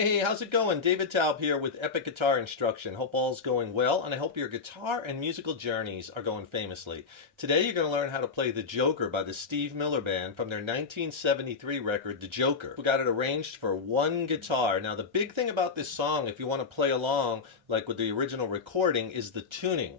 Hey, how's it going? David Taub here with Epic Guitar Instruction. Hope all's going well, and I hope your guitar and musical journeys are going famously. Today you're going to learn how to play The Joker by the Steve Miller Band from their 1973 record, The Joker. We got it arranged for one guitar. Now the big thing about this song, if you want to play along like with the original recording, is the tuning.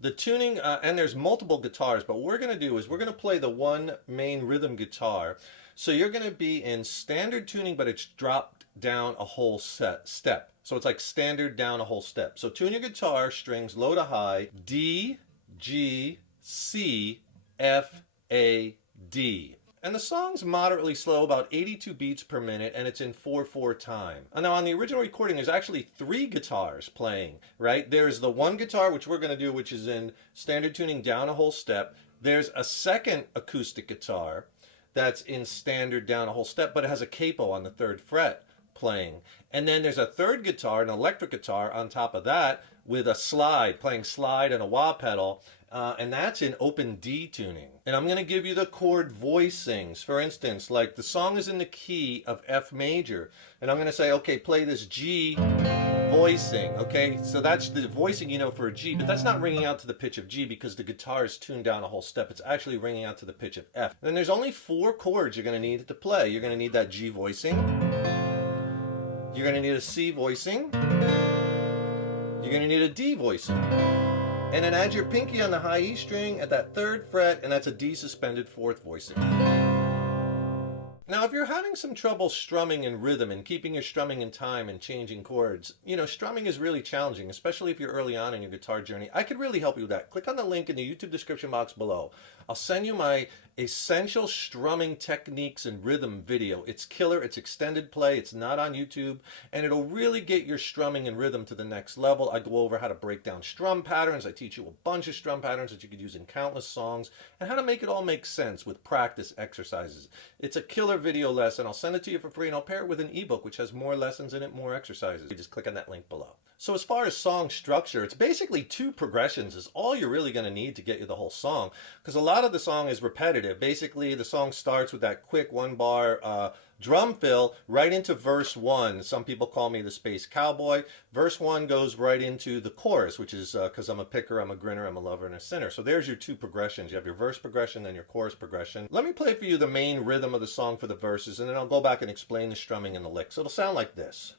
The tuning, and there's multiple guitars, but what we're going to do is we're going to play the one main rhythm guitar. So you're going to be in standard tuning, but it's dropped down a whole step. So it's like standard down a whole step. So tune your guitar strings low to high, D, G, C, F, A, D. And the song's moderately slow, about 82 beats per minute, and it's in 4/4 time. And now on the original recording, there's actually 3 guitars playing, right? There's the one guitar, which we're going to do, which is in standard tuning down a whole step. There's a second acoustic guitar that's in standard down a whole step, but it has a capo on the 3rd fret playing. And then there's a third guitar, an electric guitar on top of that with a slide, playing slide and a wah pedal, and that's in open D tuning. And I'm going to give you the chord voicings. For instance, like the song is in the key of F major, and I'm going to say, okay, play this G voicing, okay? So that's the voicing, you know, for a G, but that's not ringing out to the pitch of G because the guitar is tuned down a whole step. It's actually ringing out to the pitch of F. And then there's only 4 chords you're going to need to play. You're going to need that G voicing. You're going to need a C voicing. You're going to need a D voicing. And then add your pinky on the high E string at that 3rd fret, and that's a D suspended 4th voicing. Now, if you're having some trouble strumming in rhythm and keeping your strumming in time and changing chords, you know, strumming is really challenging, especially if you're early on in your guitar journey. I could really help you with that. Click on the link in the YouTube description box below. I'll send you my essential strumming techniques and rhythm video. It's killer, it's extended play, it's not on YouTube, and it'll really get your strumming and rhythm to the next level. I go over how to break down strum patterns. I teach you a bunch of strum patterns that you could use in countless songs, and how to make it all make sense with practice exercises. It's a killer video lesson. I'll send it to you for free, and I'll pair it with an ebook which has more lessons in it, more exercises. You just click on that link below. So as far as song structure, it's basically 2 progressions is all you're really going to need to get you the whole song, because a lot of the song is repetitive. Basically, the song starts with that quick 1-bar drum fill right into verse 1. Some people call me the Space Cowboy. Verse 1 goes right into the chorus, which is because I'm a picker, I'm a grinner, I'm a lover, and a sinner. So there's your 2 progressions. You have your verse progression and your chorus progression. Let me play for you the main rhythm of the song for the verses, and then I'll go back and explain the strumming and the licks. So it'll sound like this.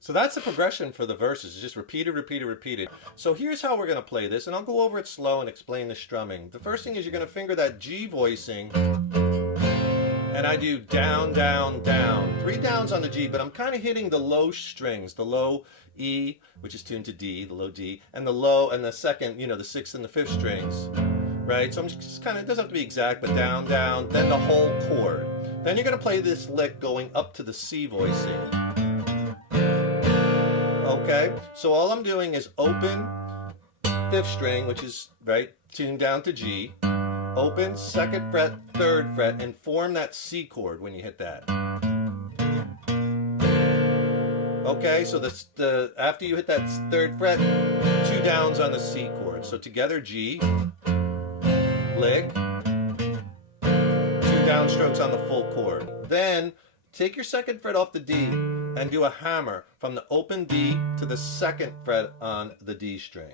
So that's the progression for the verses. It's just repeated, repeated, repeated. So here's how we're going to play this, and I'll go over it slow and explain the strumming. The first thing is you're going to finger that G voicing, and I do down, down, down. 3 downs on the G, but I'm kind of hitting the low strings, the low E, which is tuned to D, the low D, and the low and the second, you know, the 6th and the 5th strings, right? So I'm just kind of, it doesn't have to be exact, but down, down, then the whole chord. Then you're going to play this lick going up to the C voicing. Okay, so all I'm doing is open 5th string, which is right tuned down to G, open 2nd fret, 3rd fret, and form that C chord when you hit that. Okay, so after you hit that 3rd fret, 2 downs on the C chord. So together G, lick, 2 downstrokes on the full chord. Then take your 2nd fret off the D and do a hammer from the open D to the 2nd fret on the D string.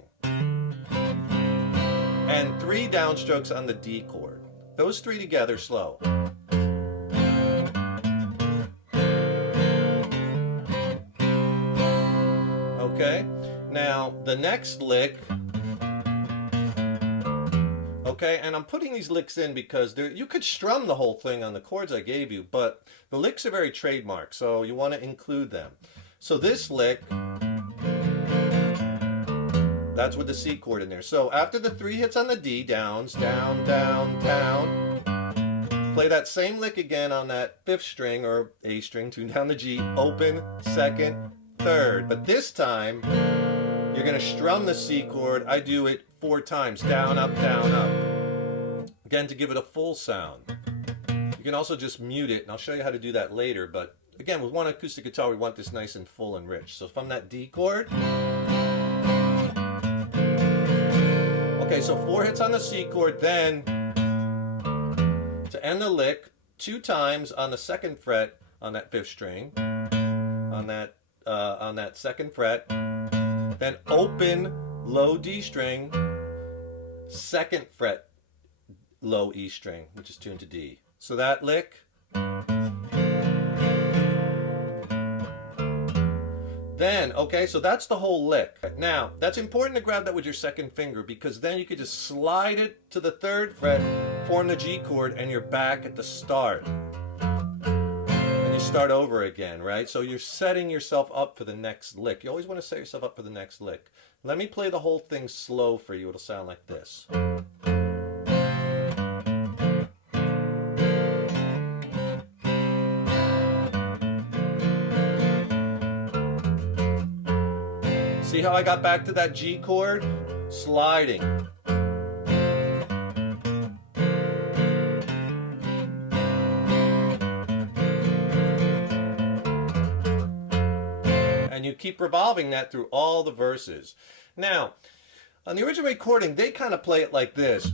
And 3 downstrokes on the D chord. Those 3 together slow. Okay, now the next lick. Okay, and I'm putting these licks in because you could strum the whole thing on the chords I gave you, but the licks are very trademarked, so you want to include them. So this lick, that's with the C chord in there. So after the 3 hits on the D, downs, down, down, down, play that same lick again on that 5th string, or A string, tuned down the G, open, 2nd, 3rd. But this time, you're going to strum the C chord. I do it 4 times, down, up, down, up. Again, to give it a full sound. You can also just mute it, and I'll show you how to do that later, but again, with one acoustic guitar, we want this nice and full and rich. So from that D chord, Okay, so 4 hits on the C chord, then to end the lick, 2 times on the 2nd fret on that 5th string, on that 2nd fret, then open low D string, 2nd fret low E string, which is tuned to D. So that lick. Then, okay, so that's the whole lick. Now, that's important to grab that with your 2nd finger, because then you could just slide it to the 3rd fret, form the G chord, and you're back at the start. And you start over again, right? So you're setting yourself up for the next lick. You always want to set yourself up for the next lick. Let me play the whole thing slow for you. It'll sound like this. See how I got back to that G chord? Sliding. And you keep revolving that through all the verses. Now, on the original recording, they kind of play it like this.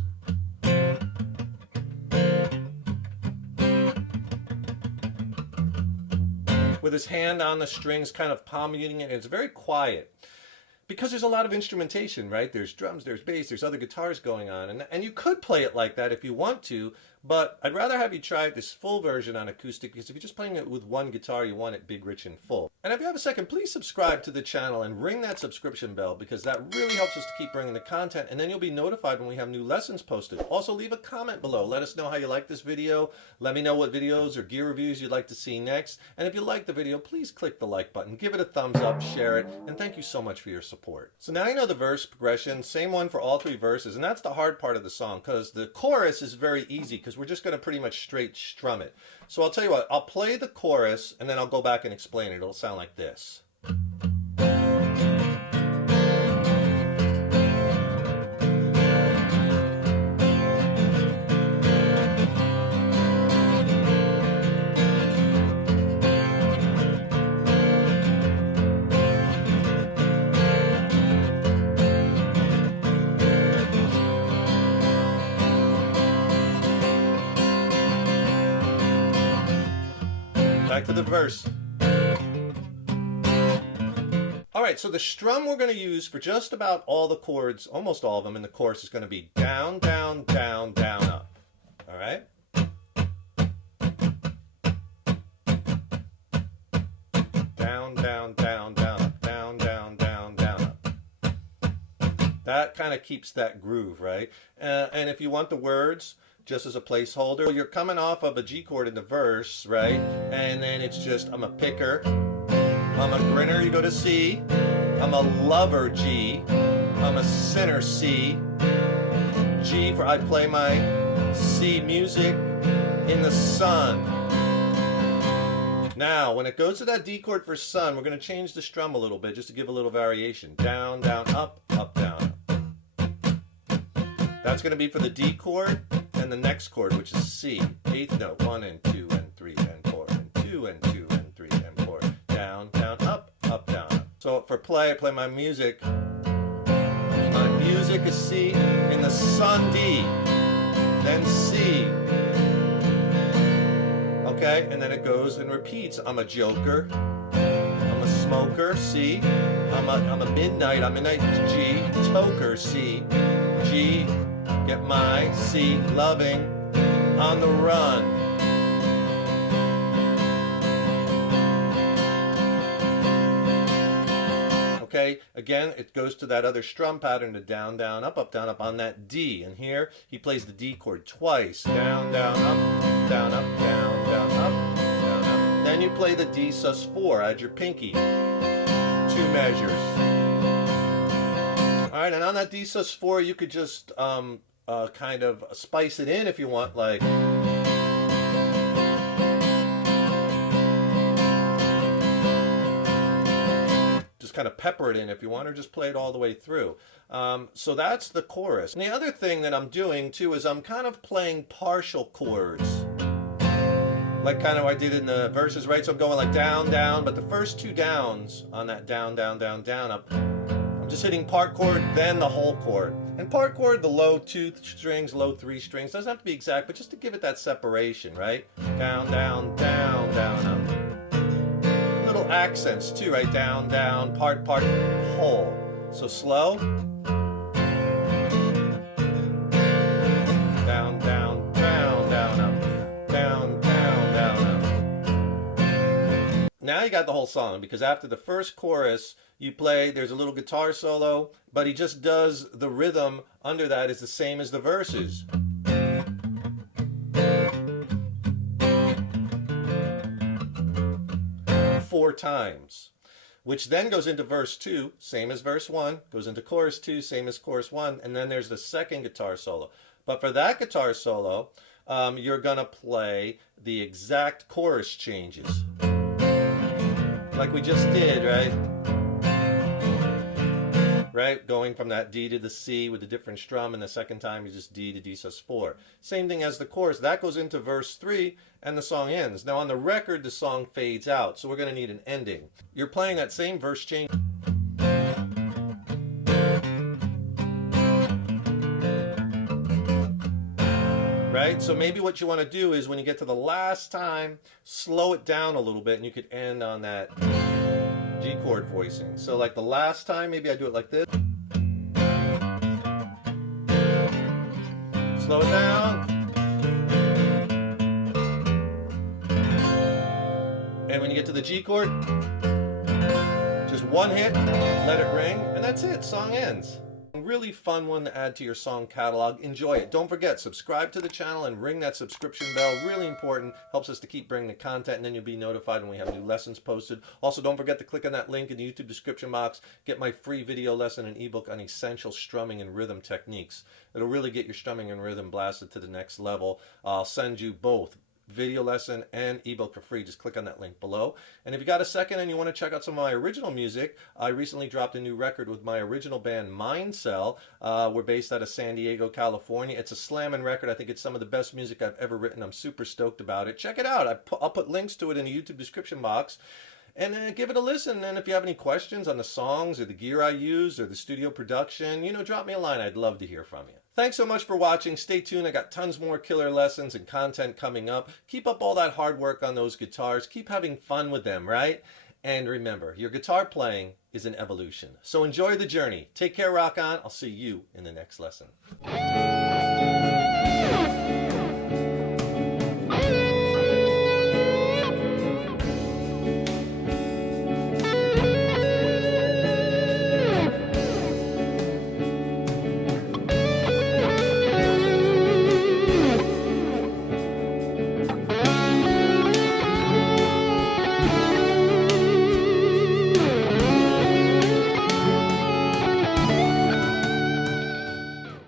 With his hand on the strings, kind of palmating it, and it's very quiet. Because there's a lot of instrumentation, right? There's drums, there's bass, there's other guitars going on. And you could play it like that if you want to, but I'd rather have you try this full version on acoustic, because if you're just playing it with one guitar, you want it big, rich, and full. And if you have a second, please subscribe to the channel and ring that subscription bell, because that really helps us to keep bringing the content, and then you'll be notified when we have new lessons posted. Also, leave a comment below. Let us know how you like this video. Let me know what videos or gear reviews you'd like to see next. And if you like the video, please click the like button, give it a thumbs up, share it, and thank you so much for your support. So now you know the verse progression, same one for all 3 verses, and that's the hard part of the song, because the chorus is very easy, because we're just going to pretty much straight strum it. So I'll tell you what, I'll play the chorus, and then I'll go back and explain it. It'll sound like this. Back to the verse. Alright, so the strum we're going to use for just about all the chords, almost all of them in the chorus, is going to be down, down, down, down, up. Alright? Down, down, down, down, up. Down, down, down, down, up. That kind of keeps that groove, right? And if you want the words, just as a placeholder, you're coming off of a G chord in the verse, right? And then it's just, I'm a picker, I'm a grinner, you go to C, I'm a lover, G, I'm a sinner, C, G for I play my C music in the sun. Now, when it goes to that D chord for sun, we're going to change the strum a little bit just to give a little variation. Down, down, up, up, down, up. That's going to be for the D chord. And the next chord, which is C, 8th note, 1 and 2 and 3 and 4 and 2 and 2 and 3 and 4, down, down, up, up, down, up. So for play, I play my music. My music is C in the sun, D, then C. Okay, and then it goes and repeats. I'm a joker, I'm a smoker, C. I'm a midnight, I'm midnight, G, toker, C, G. Get my C, loving, on the run. Okay, again, it goes to that other strum pattern, the down, down, up, on that D. And here, he plays the D chord twice. Down, down, up, down, up, down, down, up, down, up. Then you play the D sus4, add your pinky. 2 measures. All right, and on that D sus4, you could just kind of spice it in if you want, like just kind of pepper it in if you want, or just play it all the way through. So that's the chorus. And the other thing that I'm doing too is I'm kind of playing partial chords, like kind of I did in the verses, right? So I'm going like down, down, but the first 2 downs on that down, down, down, down, up, I'm just hitting part chord, then the whole chord. And part chord, the low 2 strings, low 3 strings. Doesn't have to be exact, but just to give it that separation, right? Down, down, down, down, up. Little accents too, right? Down, down, part, part, whole. So slow. Down, down, down, down, up. Down, down, down, up. Now you got the whole song, because after the first chorus, you play, there's a little guitar solo, but he just does the rhythm under that is the same as the verses. 4 times, which then goes into verse 2, same as verse 1, goes into chorus 2, same as chorus 1, and then there's the second guitar solo. But for that guitar solo, you're going to play the exact chorus changes, like we just did, right? Right? Going from that D to the C with a different strum, and the second time you just D to D sus4. Same thing as the chorus. That goes into verse 3, and the song ends. Now on the record, the song fades out, so we're going to need an ending. You're playing that same verse change. Right? So maybe what you want to do is when you get to the last time, slow it down a little bit, and you could end on that G chord voicing. So like the last time, maybe I do it like this. Slow it down. And when you get to the G chord, just one hit, let it ring, and that's it. Song ends. A really fun one to add to your song catalog. Enjoy it. Don't forget, subscribe to the channel and ring that subscription bell. Really important. Helps us to keep bringing the content, and then you'll be notified when we have new lessons posted. Also, don't forget to click on that link in the YouTube description box. Get my free video lesson and ebook on essential strumming and rhythm techniques. It'll really get your strumming and rhythm blasted to the next level. I'll send you both video lesson and ebook for free. Just click on that link below. And if you got a second and you want to check out some of my original music, I recently dropped a new record with my original band Mindcell. We're based out of San Diego, California. It's a slamming record. I think it's some of the best music I've ever written. I'm super stoked about it. Check it out. I'll put links to it in the YouTube description box. And give it a listen. And if you have any questions on the songs or the gear I use or the studio production, drop me a line. I'd love to hear from you. Thanks so much for watching. Stay tuned. I got tons more killer lessons and content coming up. Keep up all that hard work on those guitars. Keep having fun with them, right? And remember, your guitar playing is an evolution. So enjoy the journey. Take care, rock on. I'll see you in the next lesson.